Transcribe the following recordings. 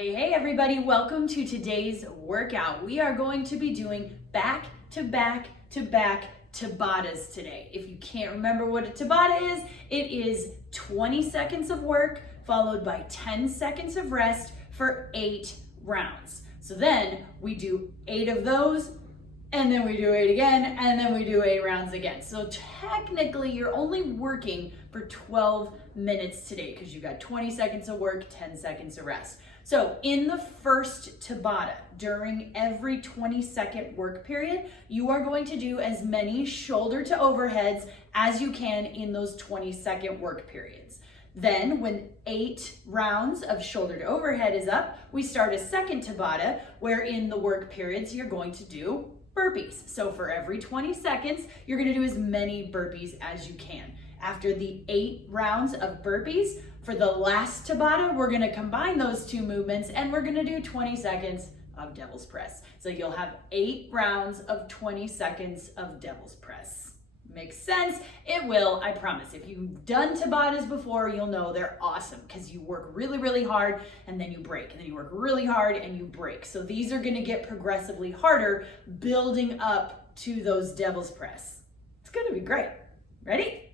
Hey everybody, welcome to today's workout. We are going to be doing back to back Tabatas today. If you can't remember what a Tabata is, it is 20 seconds of work followed by 10 seconds of rest for 8 rounds. So then we do 8 of those, and then we do 8 again, and then we do 8 rounds again. So technically you're only working for 12 minutes today because you got 20 seconds of work, 10 seconds of rest. So in the first Tabata, during every 20-second work period, you are going to do as many shoulder to overheads as you can in those 20-second work periods. Then when 8 rounds of shoulder to overhead is up, we start a second Tabata where in the work periods you're going to do burpees. So for every 20 seconds, you're gonna do as many burpees as you can. After the 8 rounds of burpees, for the last Tabata, we're gonna combine those 2 movements and we're gonna do 20 seconds of devil's press. So you'll have 8 rounds of 20 seconds of devil's press. Makes sense? It will, I promise. If you've done Tabatas before, you'll know they're awesome because you work really hard and then you break, and then you work really hard and you break. So these are gonna get progressively harder, building up to those devil's press. It's gonna be great. Ready?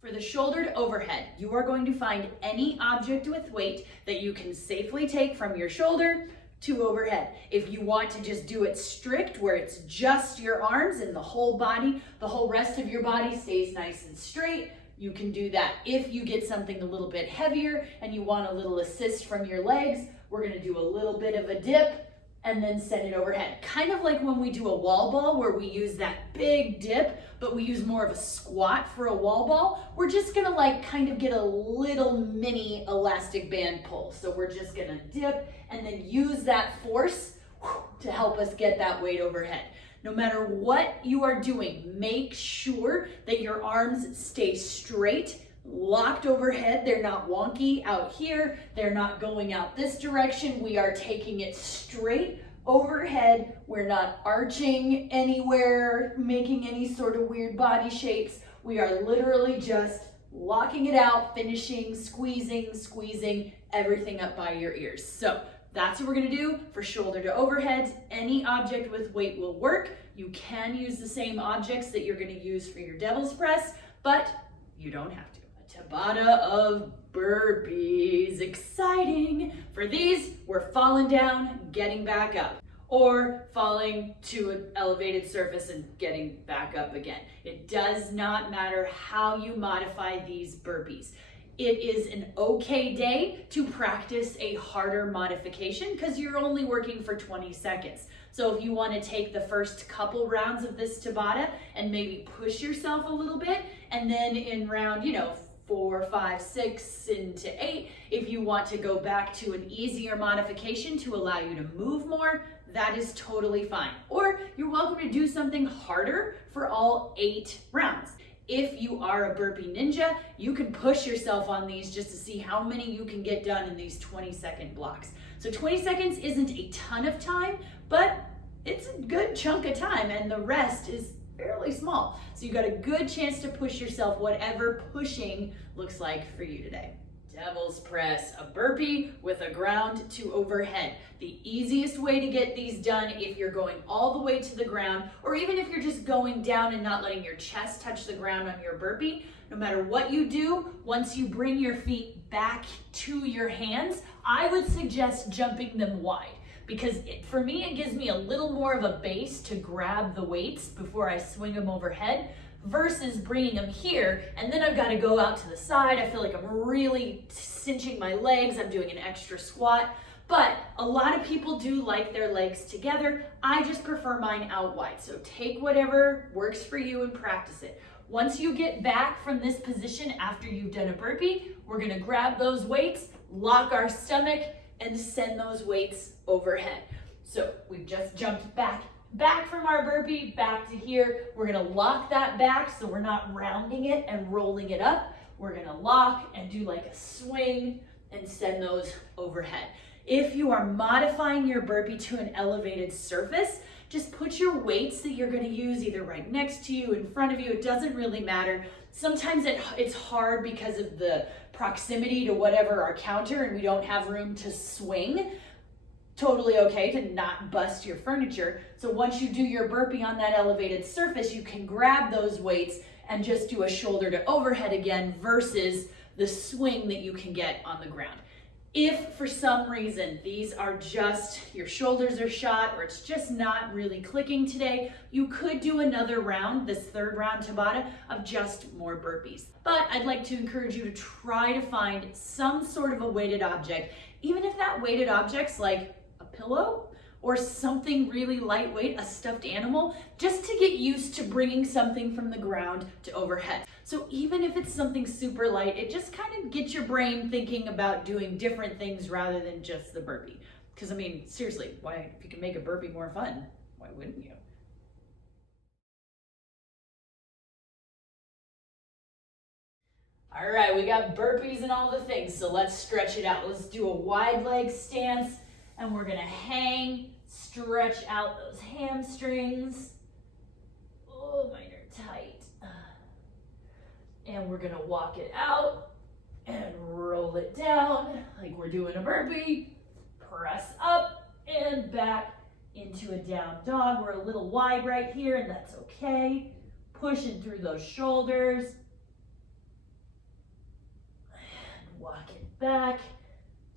For the shoulder to overhead, you are going to find any object with weight that you can safely take from your shoulder to overhead. If you want to just do it strict, where it's just your arms and the whole body, the whole rest of your body stays nice and straight, you can do that. If you get something a little bit heavier and you want a little assist from your legs, we're gonna do a little bit of a dip and then send it overhead. Kind of like when we do a wall ball where we use that big dip, but we use more of a squat for a wall ball. We're just gonna like kind of get a little mini elastic band pull. So we're just gonna dip and then use that force to help us get that weight overhead. No matter what you are doing, make sure that your arms stay straight, locked overhead. They're not wonky out here. They're not going out this direction. We are taking it straight overhead. We're not arching anywhere, making any sort of weird body shapes. We are literally just locking it out, finishing, squeezing everything up by your ears. So that's what we're gonna do for shoulder to overheads. Any object with weight will work. You can use the same objects that you're gonna use for your devil's press, but you don't have to. Tabata of burpees, exciting. For these, we're falling down, getting back up, or falling to an elevated surface and getting back up again. It does not matter how you modify these burpees. It is an okay day to practice a harder modification because you're only working for 20 seconds. So if you want to take the first couple rounds of this Tabata and maybe push yourself a little bit, and then in round, 4, 5, 6 into 8, if you want to go back to an easier modification to allow you to move more, that is totally fine. Or you're welcome to do something harder for all 8 rounds. If you are a burpee ninja, you can push yourself on these just to see how many you can get done in these 20-second blocks. So 20 seconds isn't a ton of time, but it's a good chunk of time, and the rest is fairly small. So you got a good chance to push yourself, whatever pushing looks like for you today. Devil's press, a burpee with a ground to overhead. The easiest way to get these done if you're going all the way to the ground, or even if you're just going down and not letting your chest touch the ground on your burpee, no matter what you do, once you bring your feet back to your hands, I would suggest jumping them wide. Because for me, it gives me a little more of a base to grab the weights before I swing them overhead versus bringing them here. And then I've got to go out to the side. I feel like I'm really cinching my legs. I'm doing an extra squat. But a lot of people do like their legs together. I just prefer mine out wide. So take whatever works for you and practice it. Once you get back from this position after you've done a burpee, we're going to grab those weights, lock our stomach, and send those weights overhead. So we've just jumped back from our burpee, back to here. We're gonna lock that back so we're not rounding it and rolling it up. We're gonna lock and do like a swing and send those overhead. If you are modifying your burpee to an elevated surface, just put your weights that you're gonna use either right next to you, in front of you, it doesn't really matter. Sometimes it's hard because of the proximity to whatever our counter and we don't have room to swing. Totally okay to not bust your furniture. So once you do your burpee on that elevated surface, you can grab those weights and just do a shoulder to overhead again versus the swing that you can get on the ground. If for some reason these are just, your shoulders are shot or it's just not really clicking today, you could do another round, this third round Tabata, of just more burpees. But I'd like to encourage you to try to find some sort of a weighted object, even if that weighted object's like a pillow or something really lightweight, a stuffed animal, just to get used to bringing something from the ground to overhead. So even if it's something super light, it just kind of gets your brain thinking about doing different things rather than just the burpee. Because I mean, seriously, why, if you can make a burpee more fun, why wouldn't you? All right, we got burpees and all the things, so let's stretch it out. Let's do a wide leg stance, and we're gonna hang, stretch out those hamstrings. Oh, mine are tight. And we're gonna walk it out and roll it down like we're doing a burpee. Press up and back into a down dog. We're a little wide right here, and that's okay. Pushing through those shoulders. And walk it back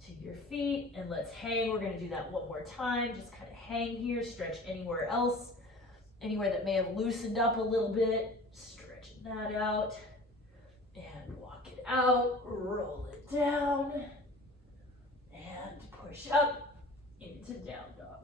to your feet, and let's hang. We're gonna do that one more time. Just kind of hang here, stretch anywhere else, anywhere that may have loosened up a little bit, stretching that out, and walk it out, roll it down, and push up into down dog.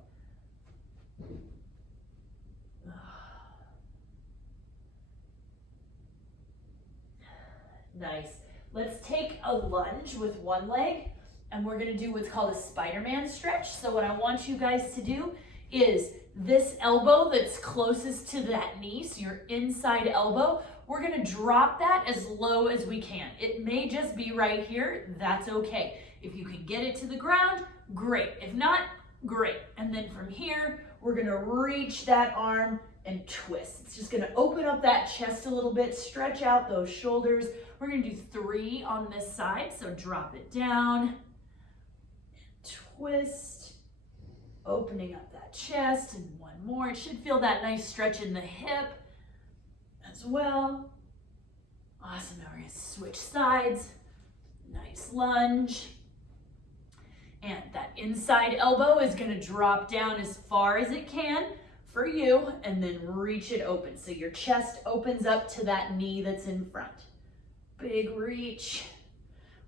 Nice. Let's take a lunge with one leg, and we're gonna do what's called a Spider-Man stretch. So what I want you guys to do is this elbow that's closest to that knee, so your inside elbow, we're gonna drop that as low as we can. It may just be right here, that's okay. If you can get it to the ground, great. If not, great. And then from here, we're gonna reach that arm and twist. It's just gonna open up that chest a little bit, stretch out those shoulders. We're gonna do 3 on this side, so drop it down, and twist, opening up that chest, and one more. It should feel that nice stretch in the hip as well. Awesome, now we're gonna switch sides. Nice lunge. And that inside elbow is gonna drop down as far as it can for you, and then reach it open. So your chest opens up to that knee that's in front. Big reach.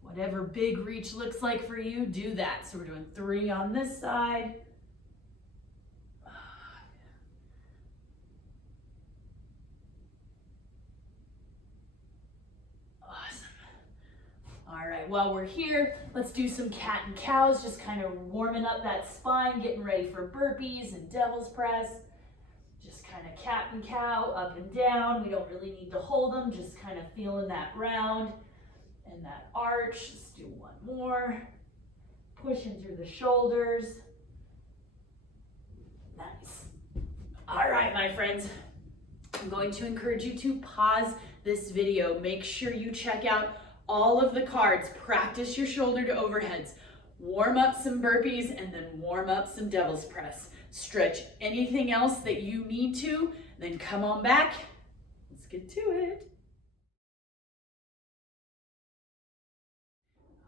Whatever big reach looks like for you, do that. So we're doing 3 on this side. Awesome. All right, while we're here, let's do some cat and cows, just kind of warming up that spine, getting ready for burpees and devil's press. Just kind of cat and cow, up and down. We don't really need to hold them, just kind of feeling that round and that arch. Let's do one more. Pushing through the shoulders. Nice. All right, my friends. I'm going to encourage you to pause this video. Make sure you check out all of the cards. Practice your shoulder to overheads. Warm up some burpees and then warm up some devil's press. Stretch anything else that you need to, then come on back. Let's get to it.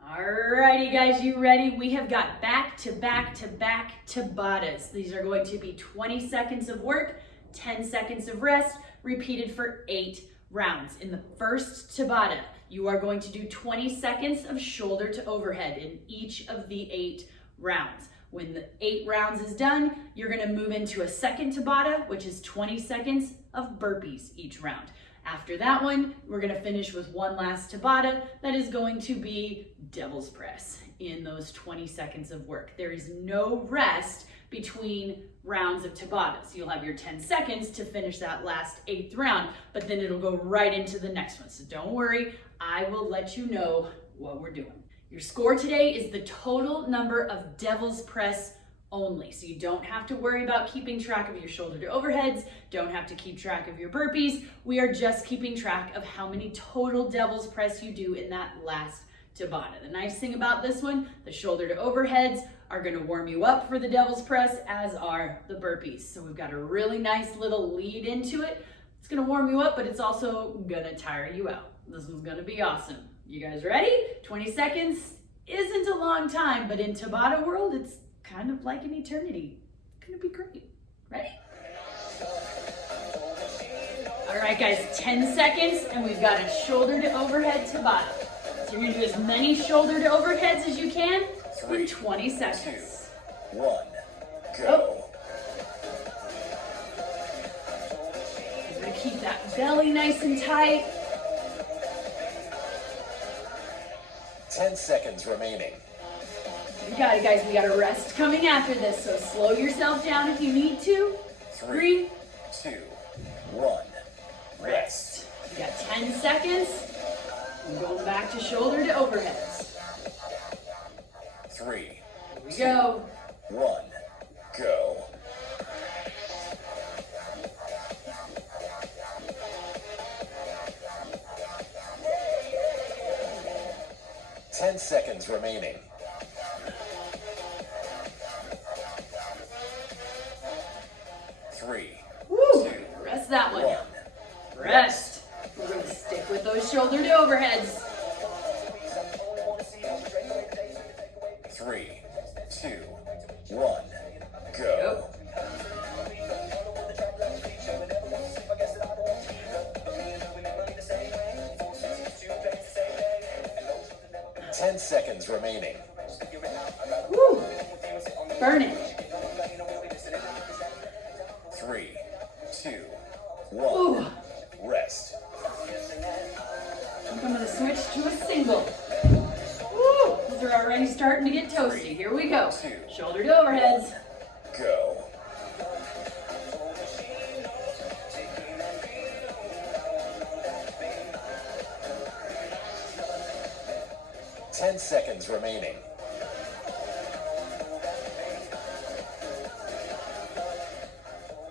Alrighty guys, you ready? We have got back to back to back Tabatas. These are going to be 20 seconds of work, 10 seconds of rest, repeated for 8 rounds. In the first Tabata, you are going to do 20 seconds of shoulder to overhead in each of the 8 rounds. When the 8 rounds is done, you're gonna move into a second Tabata, which is 20 seconds of burpees each round. After that one, we're gonna finish with one last Tabata that is going to be devil's press in those 20 seconds of work. There is no rest between rounds of Tabatas. You'll have your 10 seconds to finish that last 8th round, but then it'll go right into the next one. So don't worry, I will let you know what we're doing. Your score today is the total number of devil's press only. So you don't have to worry about keeping track of your shoulder to overheads, don't have to keep track of your burpees. We are just keeping track of how many total devil's press you do in that last Tabata. The nice thing about this one, the shoulder to overheads are gonna warm you up for the devil's press, as are the burpees. So we've got a really nice little lead into it. It's gonna warm you up, but it's also gonna tire you out. This one's gonna be awesome. You guys ready? 20 seconds isn't a long time, but in Tabata world, it's kind of like an eternity. It's gonna be great. Ready? All right, guys, 10 seconds, and we've got a shoulder to overhead Tabata. So you're gonna do as many shoulder to overheads as you can in 20 seconds. 2, 1, go. You're gonna keep that belly nice and tight. 10 seconds remaining. You got it, guys. We got a rest coming after this, so slow yourself down if you need to. 3, 2, 1, rest. You got 10 seconds. We're going back to shoulder to overheads. 3, Here we go. 1, go. Ten seconds remaining. 3, Woo! 2, Rest that one. 1. Rest. We're going to stick with those shoulder to overheads. 3, 2, 1, go. 10 seconds remaining. Woo! Burn it. 3, 2, 1. Ooh. Rest. I'm going to switch to a single. Woo! These are already starting to get toasty. Here we go. 2, Shoulder to overheads. go. 10 seconds remaining.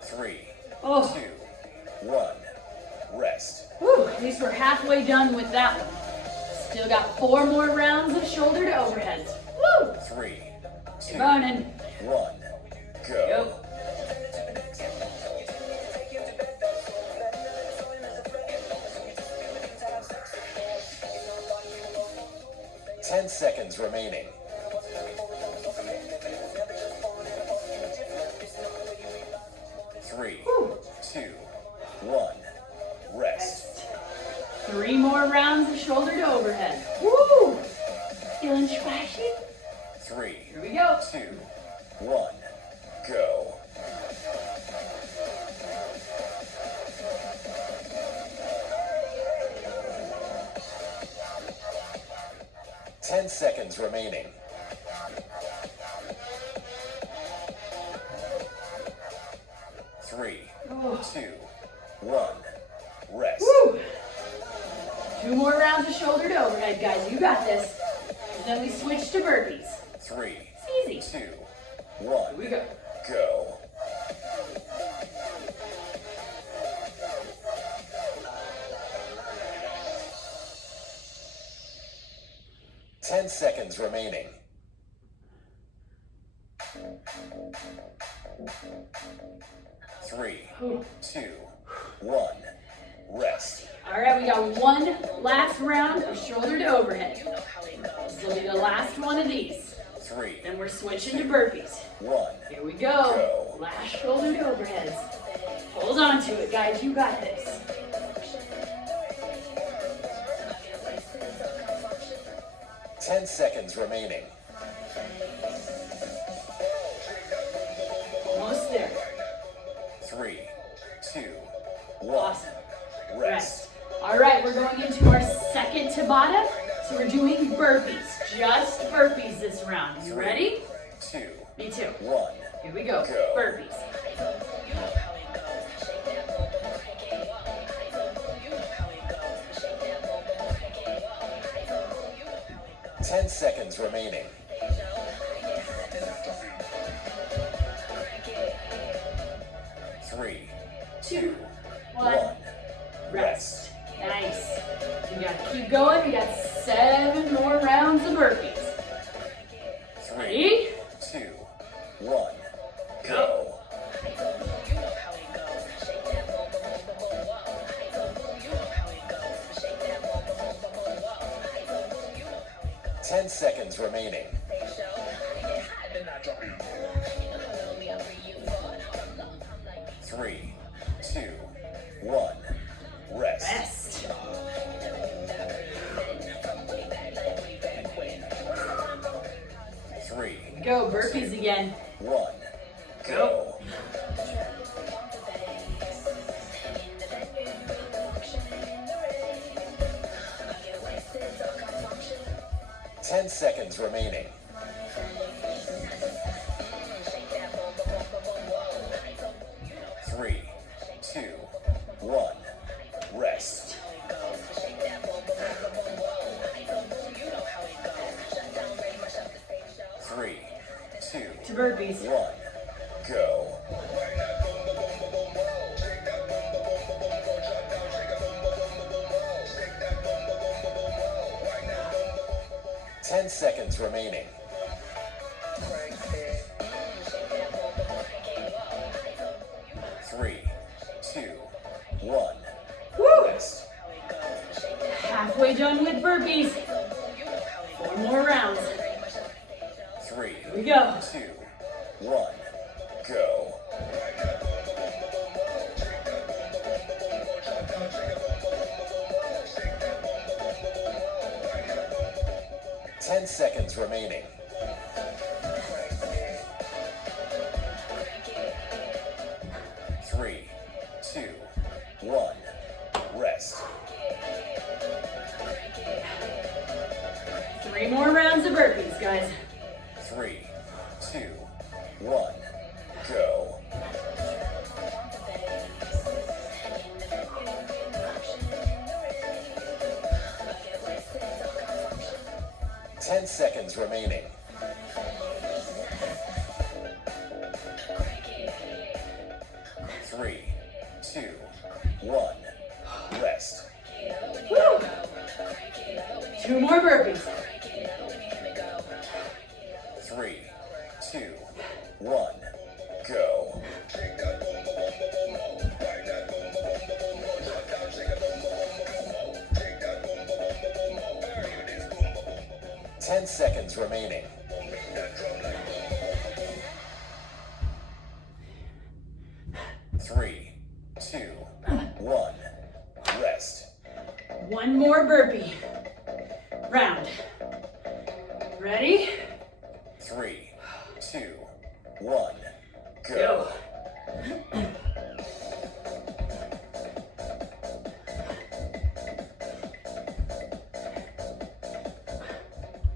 3, Oh. 2, 1. Rest. Woo! At least we're halfway done with that one. Still got 4 more rounds of shoulder to overheads. Woo! 3, 2, Burning. 1. Go. Go. 10 seconds remaining. 3, 2, 1. Rest. 3 more rounds of shoulder to overhead. Woo! Feeling trashy? 3, Here we go. 2, 1. Go. 10 seconds remaining. 3, 2, 1. Rest. Woo! 2 more rounds of shoulder to overhead, guys. You got this. And then we switch to burpees. 3, It's easy. 2, 1. Here we go. Go. 10 seconds remaining. 3, 2, 1. Rest. All right, we got 1 last round of shoulder to overhead. This will be the last one of these. 3, Then we're switching to burpees. 1. Here we go. Go. Last shoulder to overheads. Hold on to it, guys. You got this. 10 seconds remaining. Almost there. 3, 2, 1. Awesome. Rest. All right, we're going into our second Tabata. So we're doing burpees. Just burpees this round. You ready? 2, Me too. 1. Here we go. Go. Burpees. 10 seconds remaining. 3, 2, 1. 1. Rest. Nice. We gotta keep going. We got 7 more rounds of burpees. 3, 2, 1. Go. 10 seconds remaining. 3, 2, 1. Rest. Rest. 3, Go, burpees again. 1. Go. 10 seconds remaining. 3, 2, 1. Rest. 3, 2, To burpees. 1. Go. 10 seconds remaining. 3, 2, 1. Woo! Rest. Halfway done with burpees. 4 more rounds. 3, Here we go. 2, 1. Go. 10 seconds remaining. 3, 2, 1. Rest. 3 more rounds of burpees, guys. 3, 2, 1. Go. 10 seconds remaining. 3, 2, 1. Rest. Woo! 2 more burpees. 3, 2, 1. Go. 10 seconds remaining. 3, 2, 1. Rest. 1 more burpee round. Ready? 3, 2, 1. Go. Go.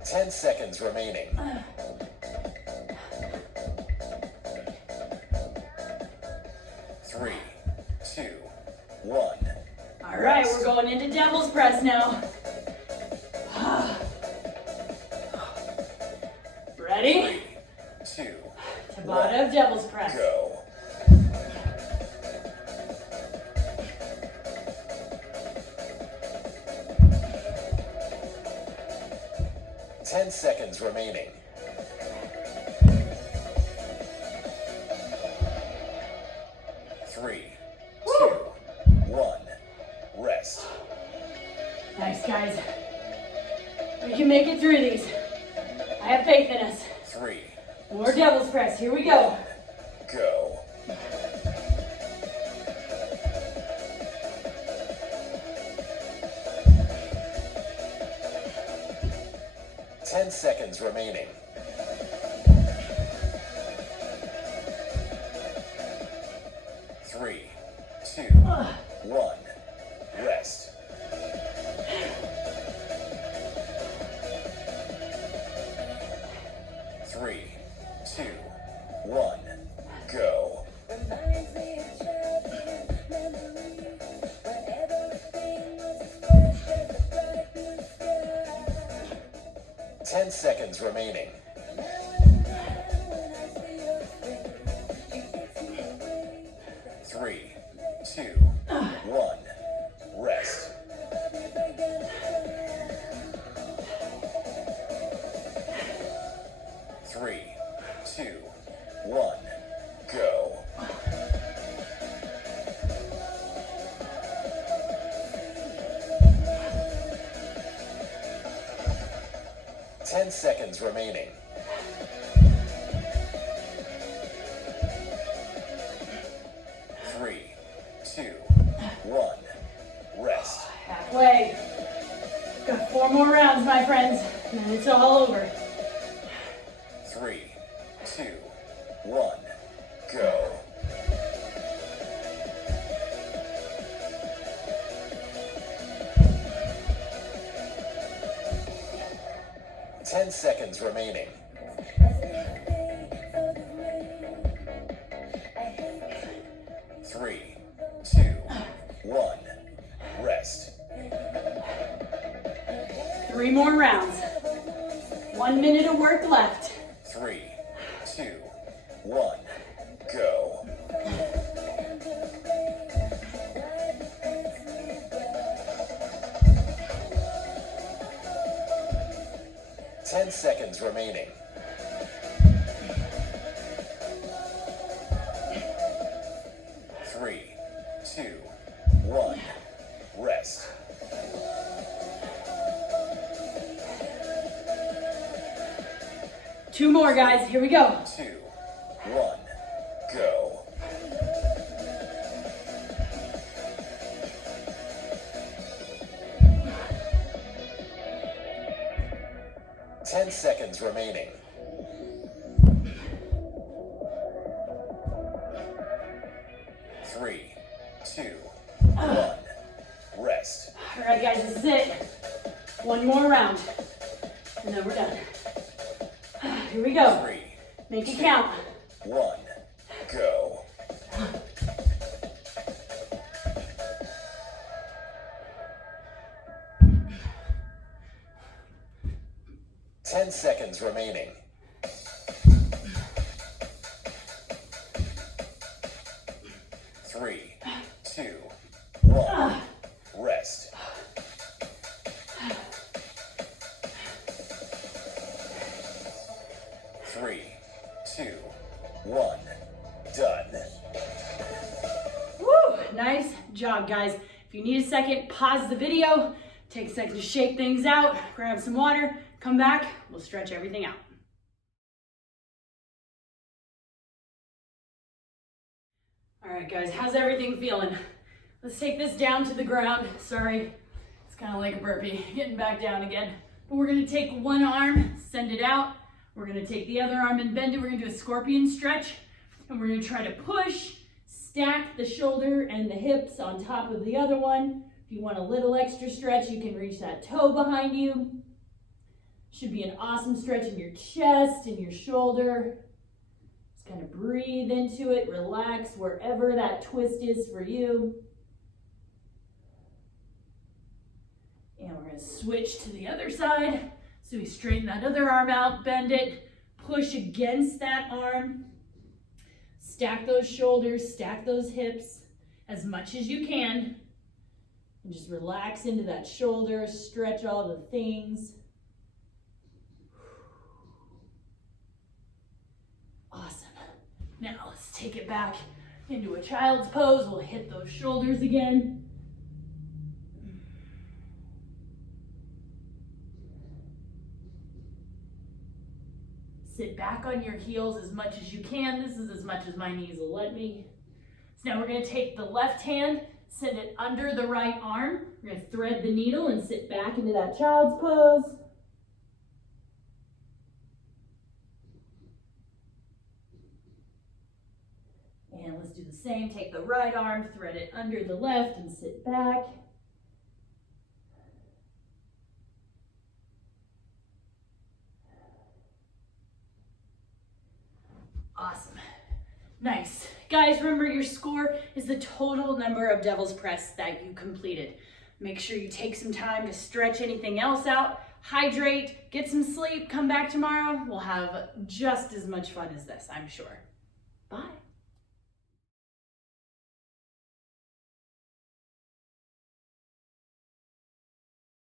10 seconds remaining. 3, 2, 1. All right, we're going into devil's press now. Ready? 3, 2, Tabata of devil's press. go. 10 seconds remaining. 3, 2, 1. Rest. Nice, guys. We can make it through these. I have faith in us. 3, More devil's press. Here we go. go. 10 seconds remaining. 3, 2, 1. Rest. 3, 2, 1. Go. 10 seconds remaining. 3, 3, 2, 1. Rest. 3, 2, 1. Go. 10 seconds remaining. 3, 2, 1. Rest. Halfway. Got 4 more rounds, my friends, and then it's all over. 3, 2, 1. Go. 10 seconds remaining. 3, 2, 1. Rest. 3 more rounds. 1 minute of work left. 3, 2, 1. Go. 10 seconds remaining. 3, 2, 1. Rest. 2 more, guys. Here we go. 2, 1. Go. 10 seconds remaining. 3, 2, 1. Rest. All right, guys, this is it. 1 more round, and then we're done. Here we go. 3, Make it count. 1. Go. 10 seconds remaining. 3, 2, 1. Rest. 3, 2, 1. Done. Woo! Nice job, guys. If you need a second, pause the video, take a second to shake things out, grab some water, come back, we'll stretch everything out. All right, guys, how's everything feeling? Let's take this down to the ground. Sorry, it's kind of like a burpee, getting back down again. But we're gonna take one arm, send it out. We're gonna take the other arm and bend it. We're gonna do a scorpion stretch. And we're gonna try to push, stack the shoulder and the hips on top of the other one. If you want a little extra stretch, you can reach that toe behind you. Should be an awesome stretch in your chest and your shoulder. Just kind of breathe into it, relax wherever that twist is for you. And we're gonna switch to the other side. So we straighten that other arm out, bend it, push against that arm. Stack those shoulders, stack those hips as much as you can. And just relax into that shoulder, stretch all the things. Awesome. Now let's take it back into a child's pose. We'll hit those shoulders again. Sit back on your heels as much as you can. This is as much as my knees will let me. So now we're going to take the left hand, send it under the right arm. We're going to thread the needle and sit back into that child's pose. And let's do the same. Take the right arm, thread it under the left and sit back. Awesome. Nice. Guys, remember your score is the total number of devil's press that you completed. Make sure you take some time to stretch anything else out, hydrate, get some sleep, come back tomorrow. We'll have just as much fun as this, I'm sure.